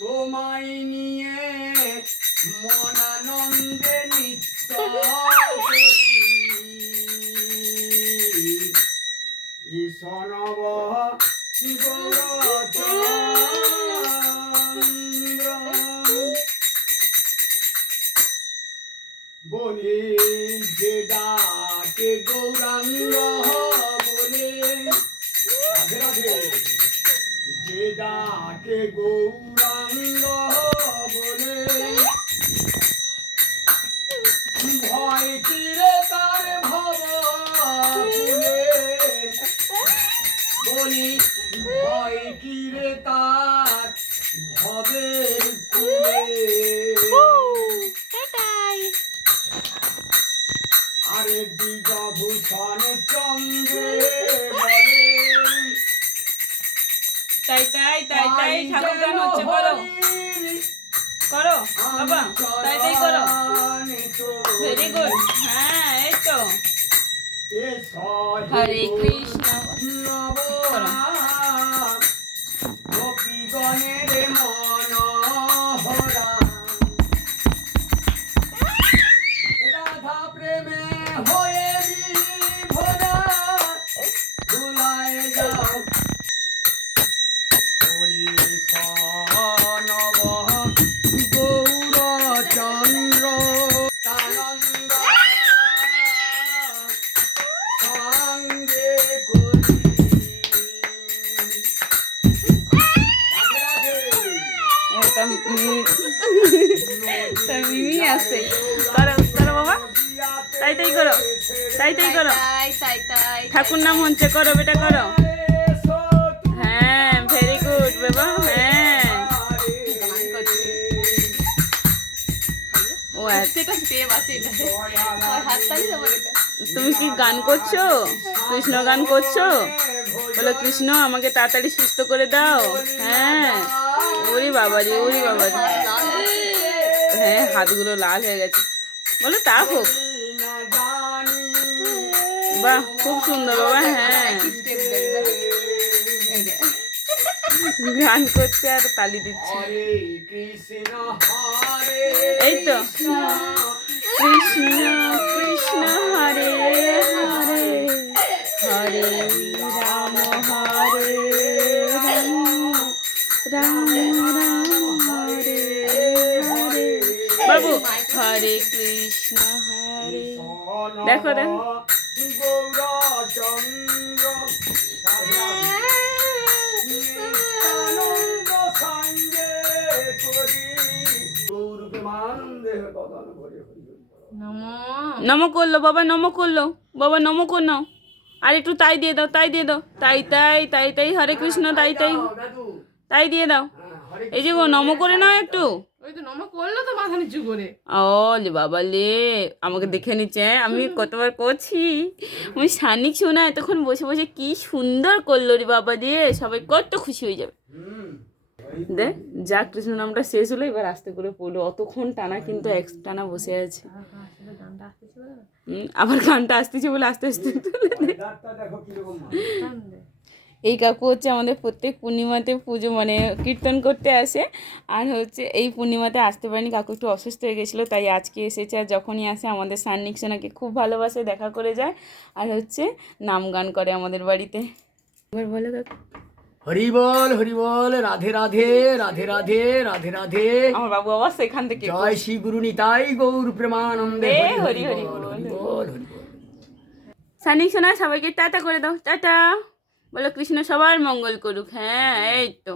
তোমায় নিয়ে মনানন্দে নিত্য। ঈশনব বলে যে ডাকে গৌরাঙ্গ বলে। রাধে রাধে। যে ডাকে গৌরাঙ্গ বলে। ভয় তীরে তার ভব বলি, ভয় কিরে তার ভবের ফুলে আরে চন্দ্রে বলে তাই তাই তাই তাই ঠাকুর গান হচ্ছে করো। করো বাবা তাই তাই করো। ভেরি গুড হ্যাঁ এই তো। হরে কৃষ্ণ। মিমি আছে করো করো বাবা তাই তাই করো তাই তাই করো ঠাকুর নাম হচ্ছে করো বেটা করো হ্যাঁ ভেরি গুড বাবা হ্যাঁ। তুমি কি গান করছ? কৃষ্ণ গান করছ? বলো কৃষ্ণ আমাকে তাড়াতাড়ি সুস্থ করে দাও। হ্যাঁ। ওরে বাবারি ওরে বাবারি। হ্যাঁ হাতগুলো লাল হয়ে গেছে। বলো, তা হোক। বাহ, খুব সুন্দর, বাবা হ্যাঁ। গান করছে আর তালি দিচ্ছে। এই তো। কৃষ্ণ কৃষ্ণ, হরে হরে। হরে রাম হরে রাম রাম রাম। বাবু। হরে কৃষ্ণ হরে। দেখো, দেখো। নমো করল বাবা নম করল। বাবা নম কর নাও আর একটু তাই দিয়ে দাও তাই দিয়ে দাও। তাই তাই তাই তাই হরে কৃষ্ণ তাই তাই। তাই দিয়ে দাও। এই যে গো নম করে নাও একটু। ওই তো নমো করল তো মাথা নিচু করে। ও লে বাবা লে আমাকে দেখে নিচ্ছে হ্যাঁ? আমি কতবার করছি? আমি সানিক শোনা এতক্ষণ বসে বসে কি সুন্দর করল রে বাবা রে সবাই কত খুশি হয়ে যাবে। হুম দে যা কৃষ্ণ নামটা শেষ হলো এবার আস্তে করে পড়ল অতক্ষণ টানা কিন্তু এক টানা বসে আছে। আবার গানটা আসতেছে বলে আস্তে আস্তে তুলে এই কাকু হচ্ছে আমাদের প্রত্যেক পূর্ণিমাতে পুজো মানে কীর্তন করতে আসে। আর হচ্ছে এই পূর্ণিমাতে আসতে পারেনি কাকু একটু অসুস্থ হয়ে গেছিল তাই আজকে এসেছে আর যখনই আসে আমাদের সান্নিক সোনাকে খুব ভালোবাসে দেখা করে যায়। আর হচ্ছে নাম গান করে আমাদের বাড়িতে। এবার বলো কাকু। হরি বল হরি বল রাধে রাধে রাধে রাধে রাধে রাধে। আমার বাবু আবার সেখান থেকে জয় শ্রী গুরু নিতাই গৌর প্রেমানন্দে। হরি হরি, বল বল। হরি বল। সান্নিক সোনা সবাইকে টাটা করে দাও। টাটা। বলো কৃষ্ণ সবার মঙ্গল করুক হ্যাঁ এই তো।